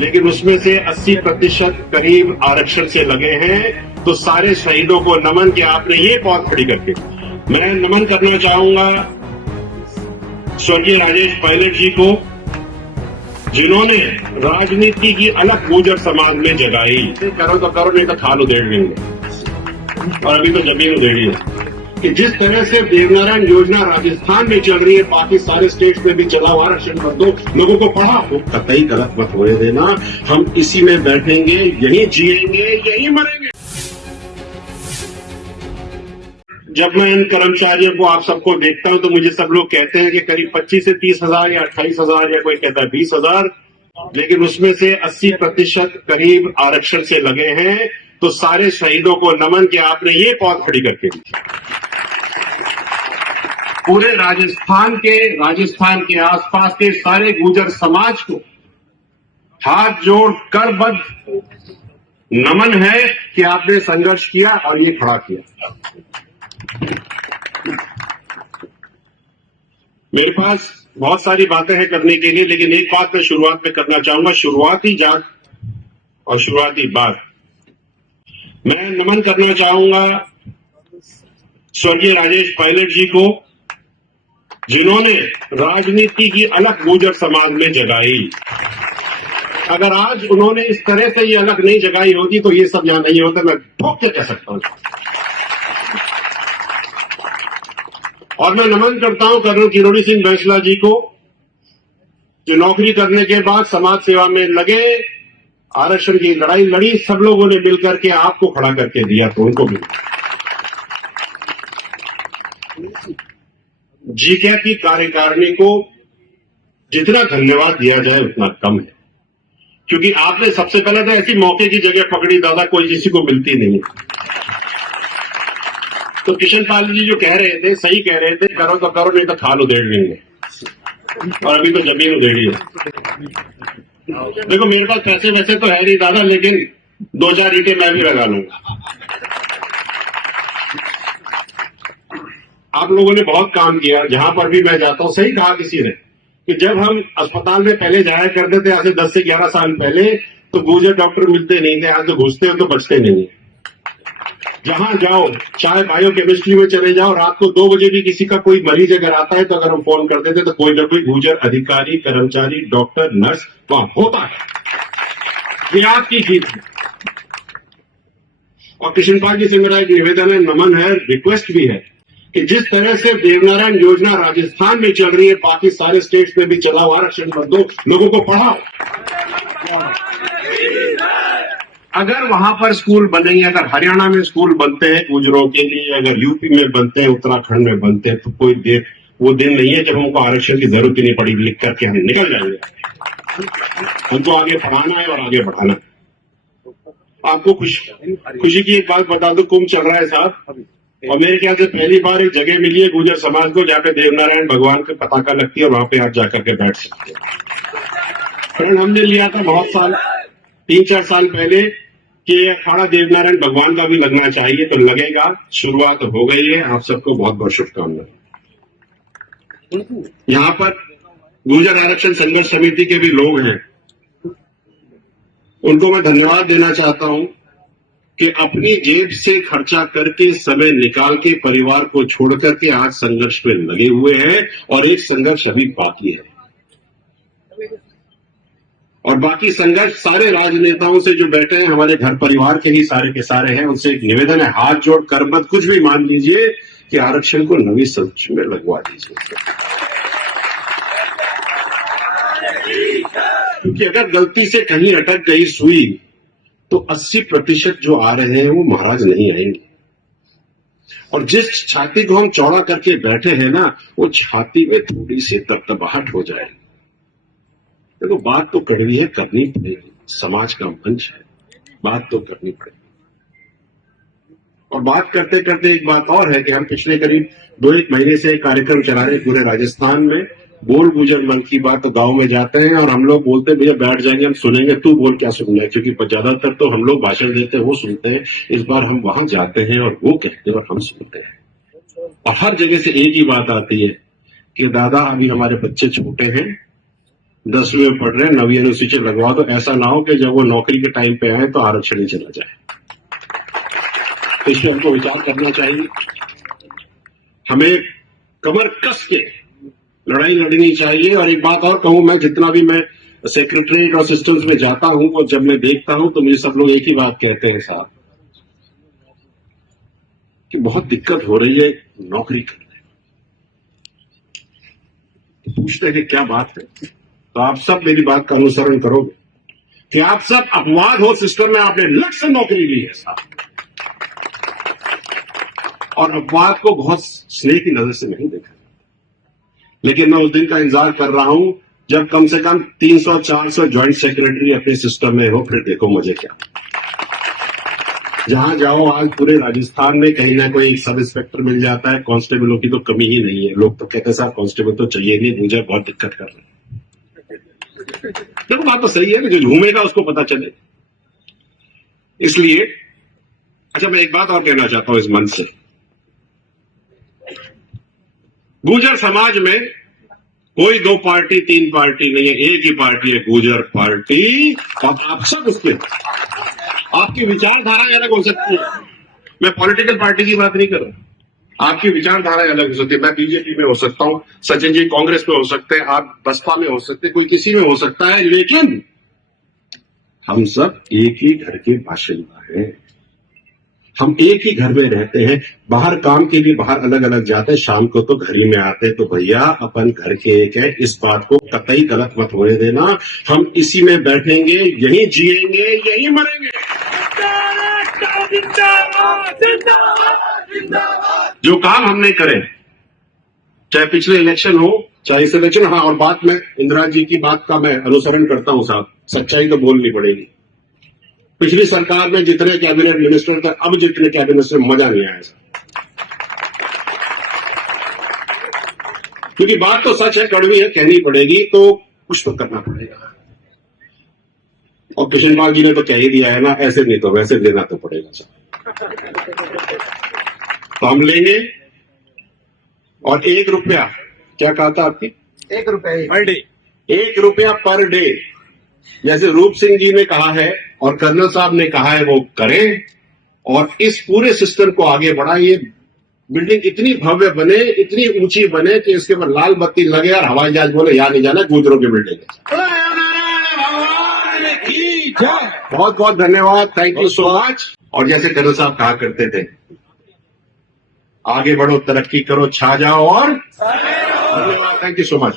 लेकिन उसमें से 80% करीब आरक्षण से लगे हैं। तो सारे शहीदों को नमन कि आपने ये पौध खड़ी करके। मैं नमन करना चाहूंगा स्वर्गीय राजेश पायलट जी को, जिन्होंने राजनीति की अलग गुजर समाज में जगाई। करो तो करो, नहीं तो खाल उधेड़ लेंगे, और अभी तो जमीन उधेड़ी है। कि जिस तरह से देवनारायण योजना राजस्थान में चल रही है, बाकी सारे स्टेट्स में भी चलाओ, आरक्षण कर दो, लोगों को पढ़ा हो, कतई गलत मत होने देना। हम इसी में बैठेंगे, यही जिएंगे, यही मरेंगे। जब मैं इन कर्मचारियों को, आप सबको देखता हूं, तो मुझे सब लोग कहते हैं कि करीब 25 से 30 हजार या 28 हजार, या कोई कहता है 20 हजार, लेकिन उसमें से 80% करीब आरक्षण से लगे हैं। तो सारे शहीदों को नमन कि आपने ये पौध खड़ी करके दी। पूरे राजस्थान के आसपास के सारे गुर्जर समाज को हाथ जोड़ करबद्ध नमन है कि आपने संघर्ष किया और ये खड़ा किया। मेरे पास बहुत सारी बातें हैं करने के लिए, लेकिन एक बात मैं शुरुआत में करना चाहूंगा। शुरुआती जात और शुरुआती बात, मैं नमन करना चाहूंगा स्वर्गीय राजेश पायलट जी को, जिन्होंने राजनीति की अलग गुजर समाज में जगाई। अगर आज उन्होंने इस तरह से ये अलग नहीं जगाई होती तो ये सब यहां नहीं होता, मैं ठोक के कह सकता हूं। और मैं नमन करता हूं कर्नल किरोड़ी सिंह बैंसला जी को, जो नौकरी करने के बाद समाज सेवा में लगे, आरक्षण की लड़ाई लड़ी, सब लोगों ने मिलकर के आपको खड़ा करके दिया, तो उनको भी। जीके की कार्यकारिणी को जितना धन्यवाद दिया जाए उतना कम है, क्योंकि आपने सबसे पहले तो ऐसी मौके की जगह पकड़ी, दादा कोई किसी को मिलती नहीं। तो किशन पाल जी जो कह रहे थे, सही कह रहे थे, करो तो करो, नहीं तो खाल उधेड़ लेंगे, और अभी तो जमीन उधेड़ी है। देखो मेरे पास पैसे वैसे तो है नहीं दादा, लेकिन 2-4 ईंटें मैं भी लगा लूंगा। आप लोगों ने बहुत काम किया, जहां पर भी मैं जाता हूं। सही कहा किसी ने कि जब हम अस्पताल में पहले जाया करते थे, आज से 10 से 11 साल पहले, तो गुर्जर डॉक्टर मिलते नहीं थे। आज तो घुसते हो तो बचते नहीं है। जहां जाओ, चाहे बायोकेमिस्ट्री में चले जाओ, रात को 2 बजे भी किसी का कोई मरीज अगर आता है, तो अगर हम फोन करते थे तो कोई ना कोई गुर्जर अधिकारी, कर्मचारी, डॉक्टर, नर्स वहां होता है। ये आपकी जीत है। और कृष्णपाल जी से मेरा एक निवेदन है, नमन है, रिक्वेस्ट भी है कि जिस तरह से देवनारायण योजना राजस्थान में चल रही है, बाकी सारे स्टेट्स में भी चलाओ, आरक्षण कर दो, लोगों को पढ़ाओ। अगर वहां पर स्कूल बनेंगे, अगर हरियाणा में स्कूल बनते हैं गुर्जरों के लिए, अगर यूपी में बनते हैं, उत्तराखंड में बनते हैं, तो कोई वो दिन नहीं है जब हमको आरक्षण की जरूरत ही नहीं पड़ी, लिख करके हम निकल जाएंगे। हमको आगे पढ़ाना है और आगे बढ़ाना है। आपको खुशी की एक बात बता दो, कुंभ चल रहा है साहब, और मेरे ख्याल से पहली बार एक जगह मिली है गुर्जर समाज को जहाँ पे देवनारायण भगवान की पताका लगती है, और वहां पे आप जाकर के बैठ सकते हैं। हमने लिया था बहुत साल, 3-4 साल पहले, कि अखाड़ा देवनारायण भगवान का भी लगना चाहिए, तो लगेगा। शुरुआत हो गई है। आप सबको बहुत बहुत शुभकामनाएं। यहाँ पर गुर्जर आरक्षण संघर्ष समिति के भी लोग हैं, उनको मैं धन्यवाद देना चाहता हूं कि अपनी जेब से खर्चा करके, समय निकाल के, परिवार को छोड़ करके आज संघर्ष में लगे हुए हैं, और एक संघर्ष अभी बाकी है। और बाकी संघर्ष सारे राजनेताओं से जो बैठे हैं, हमारे घर परिवार के ही सारे के सारे हैं, उनसे एक निवेदन है, हाथ जोड़ कर मत कुछ भी मान लीजिए कि आरक्षण को नवी संरचना में लगवा दीजिए। क्योंकि अगर गलती से कहीं अटक गई सुई, तो 80% जो आ रहे हैं वो महाराज नहीं आएंगे। और जिस छाती को हम चौड़ा करके बैठे हैं ना, वो छाती में थोड़ी सी दबदबाहट हो जाए। देखो बात तो कड़वी है, करनी पड़ेगी, समाज का मंच है, बात तो करनी पड़ेगी। और बात करते करते एक बात और है कि हम पिछले करीब 2-1 महीने से एक कार्यक्रम चला रहे पूरे राजस्थान में, बोल गुर्जर मन की बात। तो गांव में जाते हैं और हम लोग बोलते हैं भैया बैठ जाएंगे, हम सुनेंगे, तू बोल क्या सुनना है, क्योंकि ज्यादातर तो हम लोग भाषण देते हैं, वो सुनते हैं। इस बार हम वहां जाते हैं और वो कहते हैं और हम सुनते हैं। और हर जगह से एक ही बात आती है कि दादा अभी हमारे बच्चे छोटे हैं, 10वीं में पढ़ रहे हैं, 9वीं अनुसूची लगवा दो। ऐसा ना हो कि जब वो नौकरी के टाइम पे आए तो आरक्षण ही चला जाए। इस पर हमको विचार करना चाहिए। हमें कमर कस के लड़ाई लड़नी चाहिए। और एक बात और कहूं, मैं जितना भी मैं सेक्रेटरीट और सिस्टम्स में जाता हूं और जब मैं देखता हूं तो मुझे सब लोग एक ही बात कहते हैं साहब, कि बहुत दिक्कत हो रही है नौकरी करने। पूछते हैं कि क्या बात है, तो आप सब मेरी बात का अनुसरण करोगे कि आप सब अपवाद हो सिस्टम में, आपने लक्ष्य नौकरी ली है साहब, और अपवाद को बहुत स्नेह की नजर से नहीं देखा। लेकिन मैं उस दिन का इंतजार कर रहा हूं जब कम से कम 300-400 ज्वाइंट सेक्रेटरी अपने सिस्टम में हो, फिर देखो मुझे क्या। जहां जाओ आज पूरे राजस्थान में कहीं ना कोई एक सब इंस्पेक्टर मिल जाता है। कांस्टेबलों की तो कमी ही नहीं है। लोग तो कहते हैं साहब कांस्टेबल तो चाहिए नहीं, मुझे बहुत दिक्कत कर रहे हैं। देखो बात तो सही है कि जो घूमेगा उसको पता चले। इसलिए अच्छा, मैं एक बात और कहना चाहता हूं इस मंच से। गुर्जर समाज में कोई 2 पार्टी 3 पार्टी नहीं है, एक ही पार्टी है, गुर्जर पार्टी। अब आप सब उसके, आपकी विचारधारा अलग हो सकती है। मैं पॉलिटिकल पार्टी की बात नहीं कर रहा। आपकी विचारधारा अलग हो सकती है। मैं बीजेपी में हो सकता हूं, सचिन जी कांग्रेस में हो सकते हैं, आप बसपा में हो सकते हैं, कोई किसी में हो सकता है, लेकिन हम सब एक ही घर के बाशिंदा हैं। हम एक ही घर में रहते हैं। बाहर काम के लिए बाहर अलग अलग जाते हैं, शाम को तो घर ही में आते हैं। तो भैया अपन घर के एक है, इस बात को कतई गलत मत होने देना। हम इसी में बैठेंगे, यहीं जिएंगे, यहीं मरेंगे। जो काम हम नहीं करें, चाहे पिछले इलेक्शन हो चाहे इस इलेक्शन। हाँ, और बात में इंदिरा जी की बात का मैं अनुसरण करता हूं साहब, सच्चाई तो बोलनी पड़ेगी। पिछली सरकार में जितने कैबिनेट मिनिस्टर थे, अब जितने कैबिनेट में मजा नहीं आया साहब, क्योंकि बात तो सच है, कड़वी है, कहनी पड़ेगी, तो कुछ तो करना पड़ेगा। और कृष्णपाल जी ने तो कह ही दिया है ना, ऐसे नहीं तो वैसे देना तो पड़ेगा साहब। तो हम लेंगे। और 1 रुपया, क्या कहा था आपकी? 1 रुपया पर डे, 1 रुपया पर डे, जैसे रूप सिंह जी ने कहा है और कर्नल साहब ने कहा है, वो करें और इस पूरे सिस्टम को आगे बढ़ाइए। बिल्डिंग इतनी भव्य बने, इतनी ऊंची बने कि इसके ऊपर लाल बत्ती लगे और हवाई जहाज बोले यहाँ नहीं जाना, गुजरों की बिल्डिंग है। बहुत बहुत धन्यवाद, थैंक यू सो मच। और जैसे कर्नल साहब कहा करते थे, आगे बढ़ो, तरक्की करो, छा जाओ और धन्यवाद, थैंक यू सो मच।